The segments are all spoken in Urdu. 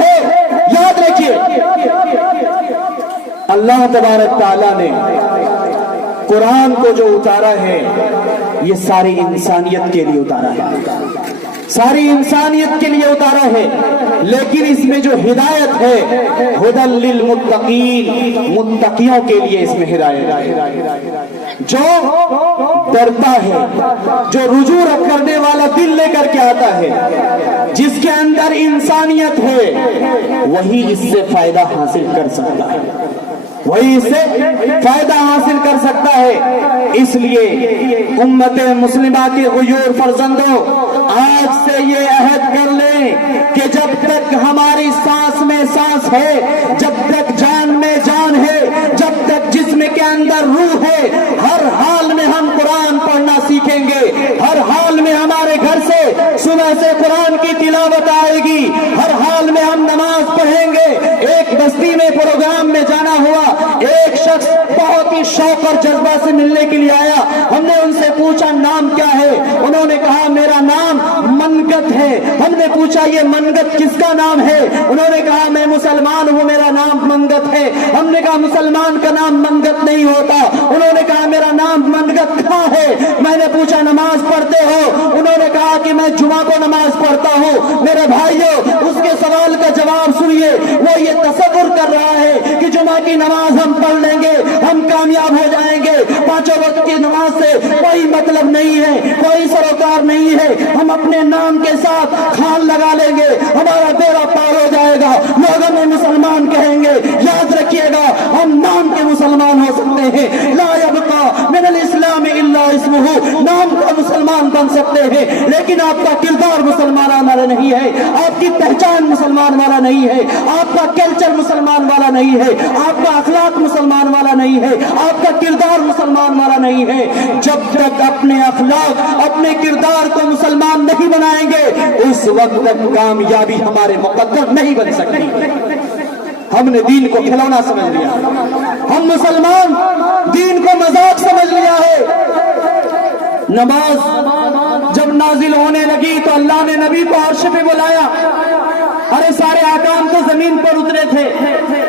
ہے، یاد رکھیے اللہ تبارک تعالیٰ نے قرآن کو جو اتارا ہے یہ ساری انسانیت کے لیے اتارا ہے، ساری انسانیت کے لیے اتارا ہے، لیکن اس میں جو ہدایت ہے ہدی للمتقین، متقیوں کے لیے اس میں ہدایت ہے، جو ڈرتا ہے، جو رجوع کرنے والا دل لے کر کے آتا ہے، جس کے اندر انسانیت ہے، وہی اس سے فائدہ حاصل کر سکتا ہے، وہی اس سے فائدہ حاصل کر سکتا ہے۔ اس لیے امت مسلمہ کے غیور فرزندوں، آج سے یہ عہد کر لیں کہ جب تک ہماری سانس میں سانس ہے، جب تک جان میں جان ہے، جب تک جسم کے اندر روح ہے، ہر حال میں ہم قرآن پڑھنا سیکھیں گے، ہر حال میں ہمارے گھر سے صبح سے قرآن کی تلاوت آئے گی، ہر حال میں ہم نماز پڑھیں گے۔ ایک بستی میں پروگرام میں جانا ہوا، ایک شخص بہت ہی شوق اور جذبہ سے ملنے کے لیے آیا، ہم نے ان سے پوچھا نام کیا ہے؟ انہوں نے کہا میرا نام منگت ہے۔ ہم نے پوچھا یہ منگت کس کا نام ہے؟ انہوں نے کہا میں مسلمان ہوں، میرا نام منگت ہے۔ ہم نے کہا مسلمان کا نام منگت نہیں ہوتا۔ انہوں نے کہا میرا نام منگت کہاں ہے؟ میں نے پوچھا نماز پڑھتے ہو؟ انہوں نے کہا کہ میں جمعہ کو نماز پڑھتا ہوں۔ میرے بھائیو، اس کے سوال کا جواب سنیے، وہ یہ تصور کر رہا ہے کہ جمعہ کی نماز ہم پڑھ لیں گے، ہم کامیاب ہو جائیں گے، پانچوں وقت کی نماز سے کوئی مطلب نہیں ہے، کوئی سروکار نہیں ہے، ہم اپنے نام کے ساتھ خان لگا لیں گے، ہمارا بیڑا پار ہو جائے گا، لوگ ہمیں مسلمان کہیں گے۔ یاد رکھیے گا، ہم نام کے مسلمان ہو سکتے ہیں، لا یبقى من الاسلام الا اسمہ، نام کا مسلمان بن سکتے ہیں، لیکن آپ کا کردار مسلمان والا نہیں ہے، آپ کی پہچان مسلمان والا نہیں ہے، آپ کا کلچر مسلمان والا نہیں ہے، آپ کا اخلاق مسلمان والا نہیں ہے، آپ کا کردار مسلمان والا نہیں ہے۔ جب تک اپنے اخلاق، اپنے کردار کو مسلمان نہیں بنائیں گے، اس وقت تک کامیابی ہمارے مقدر نہیں بن سکتی۔ ہم نے دین کو کھلونا سمجھ لیا، ہم مسلمان دین کو مذاق سمجھ لیا ہے۔ نماز جب نازل ہونے لگی تو اللہ نے نبی کو عرش پہ بلایا، ارے سارے احکام تو زمین پر اترے تھے،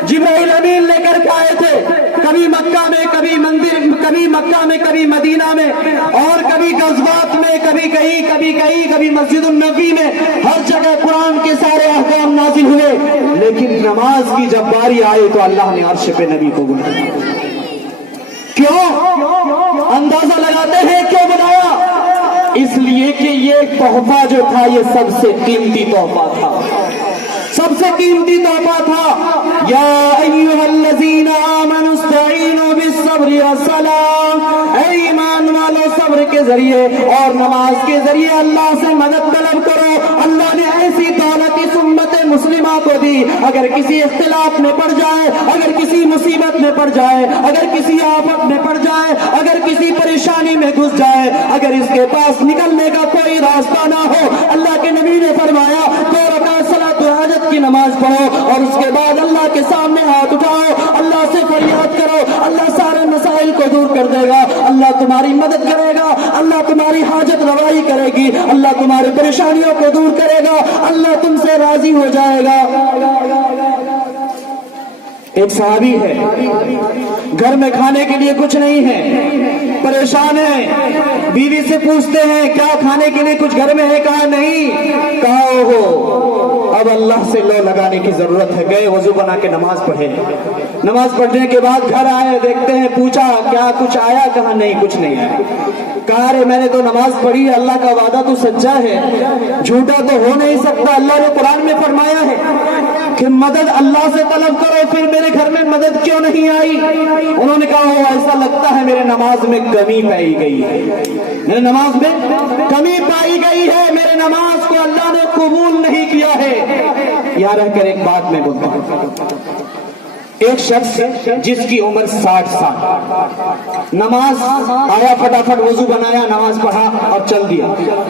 جبرائیل امین لے کر کے آئے تھے، کبھی مکہ میں، کبھی مندر، کبھی مکہ میں، کبھی مدینہ میں، اور کبھی غزوات میں، کبھی کہیں، کبھی کہیں، کبھی مسجد النبی میں، ہر جگہ قرآن کے سارے احکام نازل ہوئے، لیکن نماز کی جب باری آئی تو اللہ نے عرش پہ نبی کو بلایا۔ کیوں؟ اندازہ لگاتے ہیں کیوں بلایا؟ اس لیے کہ یہ تحفہ جو تھا یہ سب سے قیمتی تحفہ تھا، سب سے قیمتی تحفہ تھا۔ یا ایھا الذین آمنوا استعینوا بالصبر والصلاۃ، اے ایمان والو صبر کے ذریعے اور نماز کے ذریعے اللہ سے مدد طلب کرو۔ اللہ نے ایسی دولت اس امت مسلمہ کو دی، اگر کسی اختلاف میں پڑ جائے، اگر کسی مصیبت میں پڑ جائے، اگر کسی آفت میں پڑ جائے، اگر کسی پریشانی میں گھس جائے، اگر اس کے پاس نکلنے کا کوئی راستہ نہ ہو، اللہ کے نبی نے فرمایا 2 رکعت صلاۃ الحاجت کی نماز پڑھو اور اس کے بعد اللہ کے سامنے ہاتھ اٹھاؤ، اللہ سے فریاد کرو، اللہ سارے مسائل کو دور کر دے گا، اللہ تمہاری مدد کرے گا، اللہ تمہاری حاجت روائی کرے گی، اللہ تمہاری پریشانیوں کو دور کرے گا، اللہ تم سے راضی ہو جائے گا۔ ایک صحابی ہے، گھر میں کھانے کے لیے کچھ نہیں ہے، پریشان ہے، بیوی سے پوچھتے ہیں کیا کھانے کے لیے کچھ گھر میں ہے؟ کہا نہیں۔ کہا اوہو، اب اللہ سے لو لگانے کی ضرورت ہے۔ گئے وضو بنا کے نماز پڑھے، نماز پڑھنے کے بعد گھر آئے، دیکھتے ہیں، پوچھا کیا کچھ آیا؟ کہا نہیں کچھ نہیں آیا۔ کہا ارے میں نے تو نماز پڑھی ہے، اللہ کا وعدہ تو سچا ہے، جھوٹا تو ہو نہیں سکتا، اللہ نے قرآن میں فرمایا ہے کہ مدد اللہ سے طلب کرو، پھر میرے گھر میں مدد کیوں نہیں آئی؟ انہوں نے کہا وہ ایسا لگتا ہے میرے نماز میں کمی پائی گئی ہے، میرے نماز میں کمی پائی گئی ہے، میرے نماز کو اللہ نے قبول نہیں کیا ہے۔ یہاں رہ کر ایک بات میں بولتا ہوں، ایک شخص جس کی عمر 60 سال، نماز آیا، فٹافٹ وضو بنایا، نماز پڑھا اور چل دیا،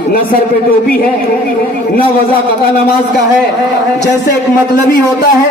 نہ سر پہ ٹوپی ہے، نہ وضع قطع نماز کا ہے، جیسے ایک مطلبی ہوتا ہے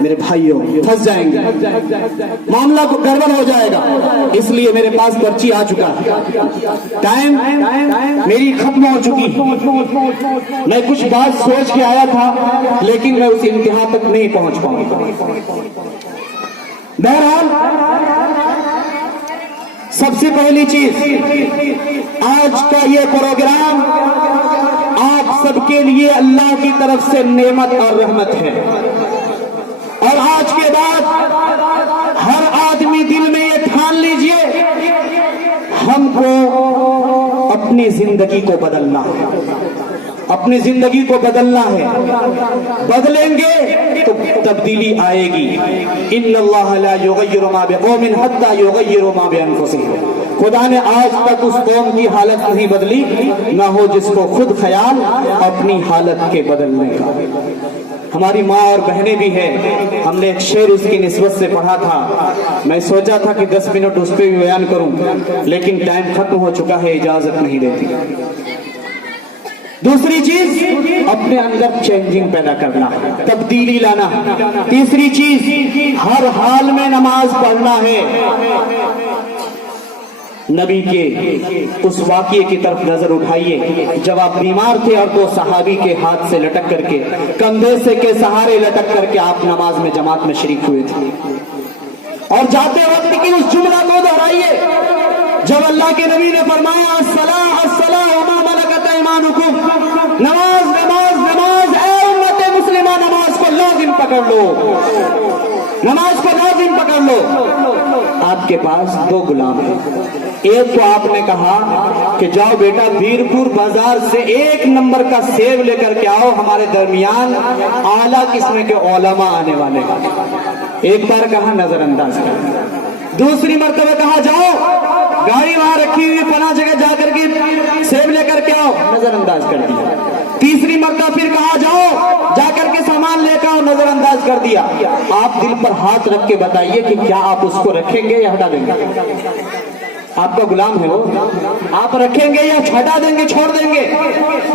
میرے بھائیوں پھنس جائیں گے, معاملہ کو گڑبڑ ہو جائے گا. اس لیے میرے پاس پرچی آ چکا ہے, ٹائم میری ختم ہو چکی. میں کچھ بات سوچ کے آیا تھا لیکن میں اس انتہا تک نہیں پہنچ پاؤں گا. بہرحال سب سے پہلی چیز, آج کا یہ پروگرام آپ سب کے لیے اللہ کی طرف سے نعمت اور رحمت ہے. اور آج کے بعد ہر آدمی دل میں یہ ٹھان لیجئے, ہم کو اپنی زندگی کو بدلنا ہے, اپنی زندگی کو بدلنا ہے. بدلیں گے تو تبدیلی آئے گی. ان اللہ لا یغیر ما بقوم حتی یغیروا ما بانفسہم. خدا نے آج تک اس قوم کی حالت نہیں بدلی نہ ہو جس کو خود خیال اپنی حالت کے بدلنے کا. ہماری ماں اور بہنیں بھی ہیں. ہم نے ایک شعر اس کی نسبت سے پڑھا تھا. میں سوچا تھا کہ 10 منٹ اس پہ بھی بیان کروں لیکن ٹائم ختم ہو چکا ہے, اجازت نہیں دیتی. دوسری چیز, اپنے اندر چینجنگ پیدا کرنا, تبدیلی لانا. تیسری چیز, ہر حال میں نماز پڑھنا ہے. نبی کے اس واقعے کی طرف نظر اٹھائیے جب آپ بیمار تھے اور 2 صحابی کے ہاتھ سے لٹک کر کے, کندھے سے کے سہارے لٹک کر کے آپ نماز میں جماعت میں شریک ہوئے تھے. اور جاتے وقت کی اس جملہ کو دہرائیے جب اللہ کے نبی نے فرمایا الصلاۃ الصلاۃ وما ملکت ایمانکم, نماز نماز نماز, اے امت مسلمہ نماز کو لازم پکڑ لو, نماز کو لازم پکڑ لو. آپ کے پاس 2 غلام ہیں. ایک تو آپ نے کہا کہ جاؤ بیٹا بھیرپور بازار سے 1 نمبر کا سیب لے کر کے آؤ, ہمارے درمیان اعلیٰ قسم کے علماء آنے والے. ایک بار کہا, نظر انداز کر. دوسری مرتبہ کہا جاؤ گاڑی وہاں رکھی ہوئی فلاں جگہ جا کر کے سیب لے کر کے آؤ, نظر انداز کر دیا. تیسری مرتبہ پھر کہا جاؤ جا کر کے سامان لے کر آؤ, نظر انداز کر دیا. آپ دل پر ہاتھ رکھ کے بتائیے کہ کیا آپ اس کو رکھیں گے یا ہٹا دیں گے؟ آپ کا غلام ہے وہ, آپ رکھیں گے یا ہٹا دیں گے, چھوڑ دیں گے؟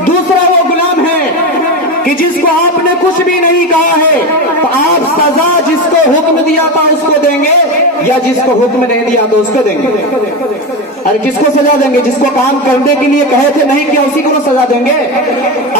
دوسرا وہ غلام ہے کہ جس کو آپ نے کچھ بھی نہیں کہا ہے, تو آپ سزا جس کو حکم دیا تھا اس کو دیں گے یا جس کو حکم نہیں دیا تو اس کو دیں گے؟ ارے کس کو سزا دیں گے؟ جس کو کام کرنے کے لیے کہے تھے نہیں کیا اسی کو سزا دیں گے؟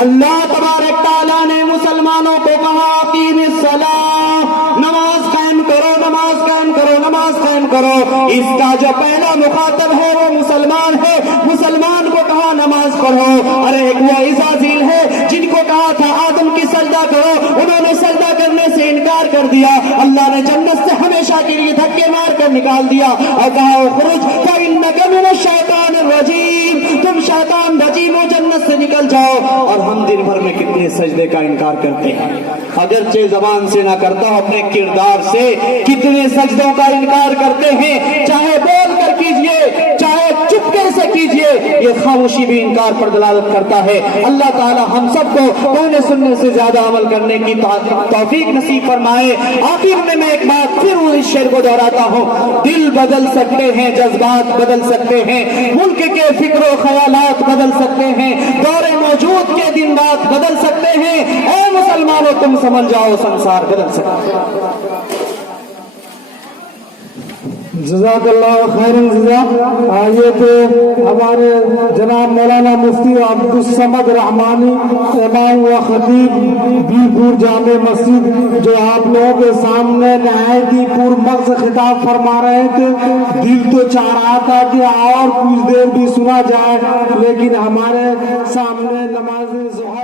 اللہ تبارک تعالیٰ نے مسلمانوں کو کہا اقیم الصلاۃ, نماز قائم کرو, نماز قائم کرو, نماز قائم کرو. اس کا جو پہلا مخاطب ہے وہ مسلمان ہے. مسلمان کو کہا نماز پڑھو. ارے ایک وہ عزازیل ہے جن کو کہا تھا آدم کی سجدہ کرو, انہوں نے سجدہ کرنے سے انکار کر دیا. اللہ نے جنت سے ہمیشہ کے لیے دھکے مار کر نکال دیا اور کہا اخرج فإنک من الشیطان الرجیم, تم شیطان رجیم ہو, جنت سے نکل جاؤ. اور ہم دن بھر میں کتنے سجدے کا انکار کرتے ہیں, اگرچہ زبان سے نہ کرتا ہوں اپنے کردار سے کتنے سجدوں کا انکار کرتے ہیں. چاہے بول کر کیجئے چاہے چپکے سے کیجئے, یہ خاموشی بھی انکار پر دلالت کرتا ہے. اللہ تعالی ہم سب کو کہنے سننے سے زیادہ عمل کرنے کی توفیق نصیب فرمائے. آخر میں ایک بات پھر اس شعر کو دہراتا ہوں, دل بدل سکتے ہیں, جذبات بدل سکتے ہیں, ملک کے فکر و خیالات بدل سکتے ہیں, دور موجود کے دن رات بدل سکتے ہیں. اے مسلمانوں تم سمجھ جاؤ سنسار بدل سکتے ہیں. جزاک اللہ خیر جزا. آئیے تو ہمارے جناب مولانا مفتی عبدالصمد رحمانی امام و خطیب بھیرپور جامع مسجد جو آپ لوگوں کے سامنے نہایت ہی پر مغز خطاب فرما رہے تھے. دل تو چاہ رہا تھا کہ اور کچھ دیر بھی سنا جائے لیکن ہمارے سامنے نماز ظہر